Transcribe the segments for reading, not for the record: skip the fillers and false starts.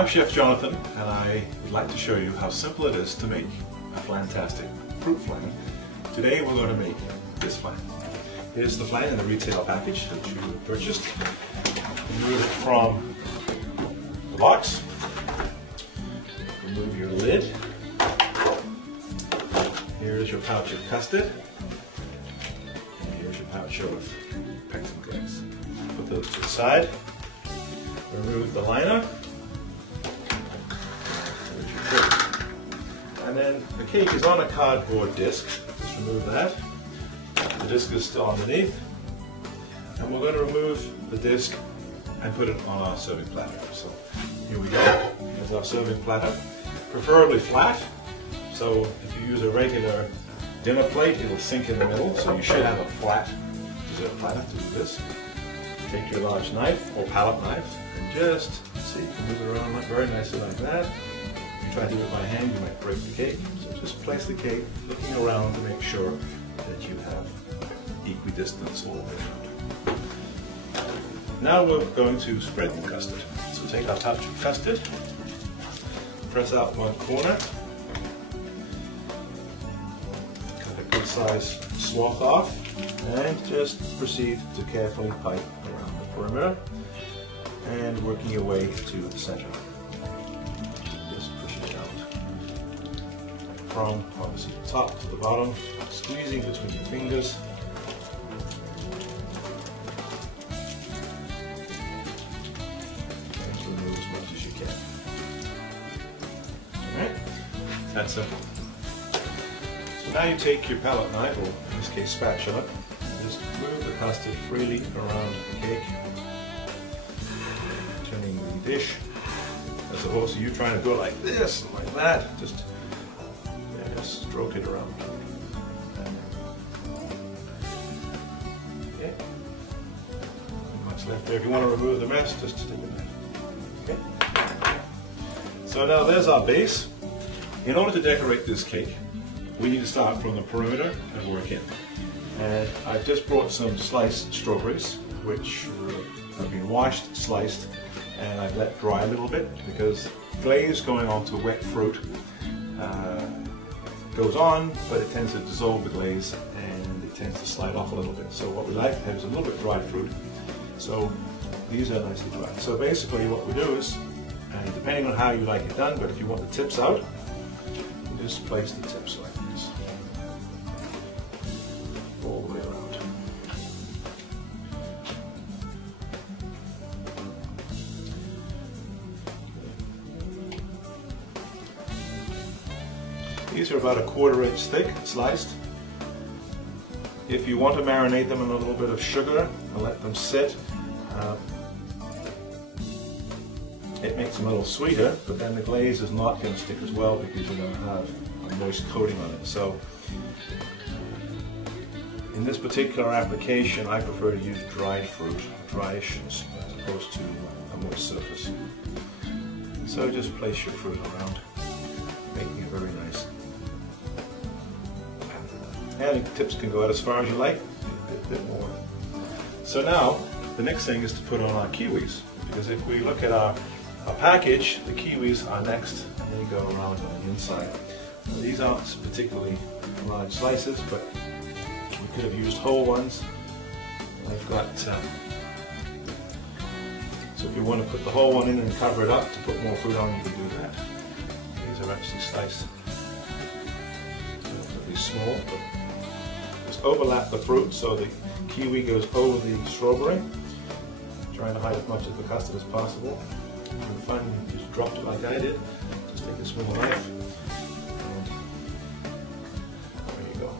I'm Chef Jonathan, and I would like to show you how simple it is to make a Flantastic fruit flan. Today we're going to make this flan. Here's the flan in the retail package that you purchased. Remove it from the box. Remove your lid. Here's your pouch of custard. And here's your pouch of pectin eggs. Put those to the side. Remove the liner. And then the cake is on a cardboard disc. Just remove that. The disc is still underneath. And we're going to remove the disc and put it on our serving platter. So here we go. Here's our serving platter. Preferably flat. So if you use a regular dinner plate, it will sink in the middle. So you should have a flat dessert platter to do this. Take your large knife or palette knife and just see, you can move it around very nicely like that. If you try to do it by hand, you might break the cake. So just place the cake looking around to make sure that you have equidistance all the way around. Now we're going to spread the custard. So take our pouch of custard, press out one corner, cut a good size swath off, and just proceed to carefully pipe around the perimeter and working your way to the center. Just push it out from obviously the top to the bottom, squeezing between your fingers. And remove as much as you can. Alright, that's simple. So now you take your palette knife, or in this case spatula, and just move the custard freely around the cake, turning the dish, as opposed to you trying to go like this and like that. Just stroke it around. Okay. Not much left there. If you want to remove the rest, just stick it there. Okay. So now there's our base. In order to decorate this cake, we need to start from the perimeter and work in. And I've just brought some sliced strawberries, which have been washed, sliced, and I've let dry a little bit because glaze going onto wet fruit goes on, but it tends to dissolve the glaze and it tends to slide off a little bit. So what we like is a little bit dried fruit. So these are nicely dried. So basically what we do is, and depending on how you like it done, but if you want the tips out, you just place the tips like this, all the way around. These are about a 1/4 inch thick, sliced. If you want to marinate them in a little bit of sugar and let them sit, it makes them a little sweeter, but then the glaze is not going to stick as well because you're going to have a moist coating on it. So in this particular application, I prefer to use dried fruit, dryish, as opposed to a moist surface. So just place your fruit around, making it very nice. And the tips can go out as far as you like, a bit more. So now, the next thing is to put on our kiwis, because if we look at our package, the kiwis are next, and they go around on the inside. Now, these aren't particularly large slices, but we could have used whole ones. I've got, so if you want to put the whole one in and cover it up to put more fruit on, you can do that. These are actually sliced relatively small, but just overlap the fruit so the kiwi goes over the strawberry, trying to hide as much of the custard as possible. And fun, you just dropped it like I did. Just take a small knife, and there you go.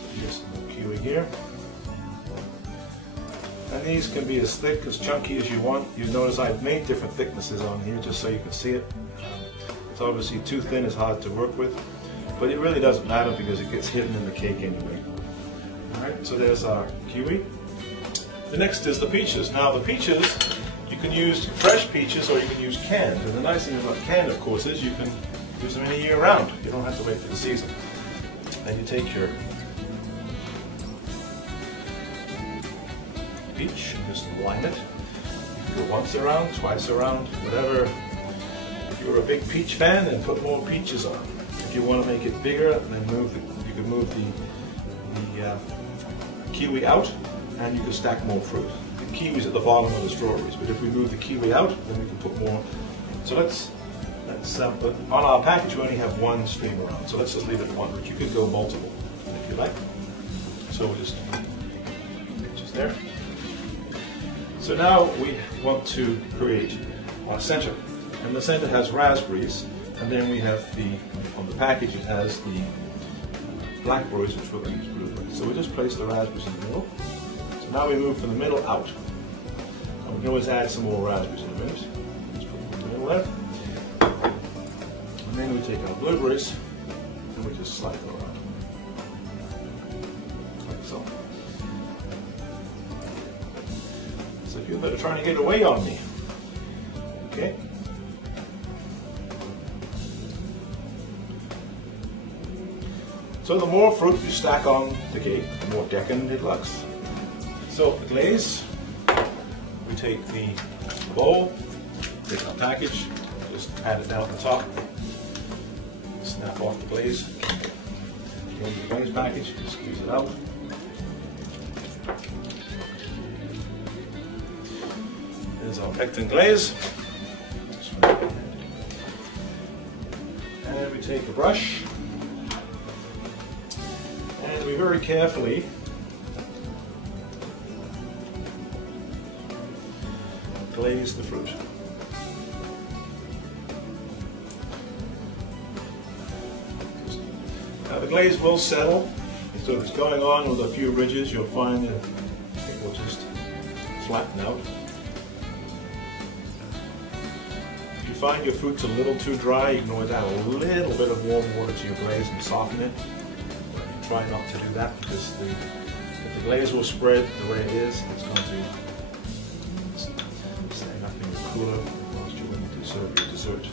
So here's some more kiwi here. And these can be as thick, as chunky as you want. You notice I've made different thicknesses on here just so you can see it. It's obviously too thin, is hard to work with, but it really doesn't matter because it gets hidden in the cake anyway. Alright, so there's our kiwi. The next is the peaches. Now the peaches, you can use fresh peaches or you can use canned. And the nice thing about canned, of course, is you can use them any year round. You don't have to wait for the season. And you take your peach and just line it. Go once around, twice around, whatever. If you're a big peach fan, then put more peaches on. If you want to make it bigger, then you can move the kiwi out, and you can stack more fruit. The kiwi's at the bottom of the strawberries, but if we move the kiwi out, then we can put more. So but on our package we only have one stream around, so let's just leave it at one, but you could go multiple if you like. So we'll just there. So now we want to create our center, and the center has raspberries, and then we have on the package it has the blackberries, which we're going to use blueberries. So we just place the raspberries in the middle. So now we move from the middle out. And we can always add some more raspberries in a minute. Just put them in the middle there. And then we take our blueberries and we just slide them around. Like so. So you better trying to get away on me. Okay. So the more fruit you stack on the cake, the more decadent it looks. So the glaze, we take the bowl, take our package, just add it down the top, snap off the glaze, close the glaze package, just squeeze it out. There's our pectin glaze. And we take a brush, and we very carefully glaze the fruit. Now the glaze will settle, so if it's going on with a few ridges, you'll find that it will just flatten out. If you find your fruit's a little too dry, you can always add a little bit of warm water to your glaze and soften it. But try not to do that, because if the glaze will spread the way it is, it's going to stay up in the cooler whilst you're going to serve your dessert.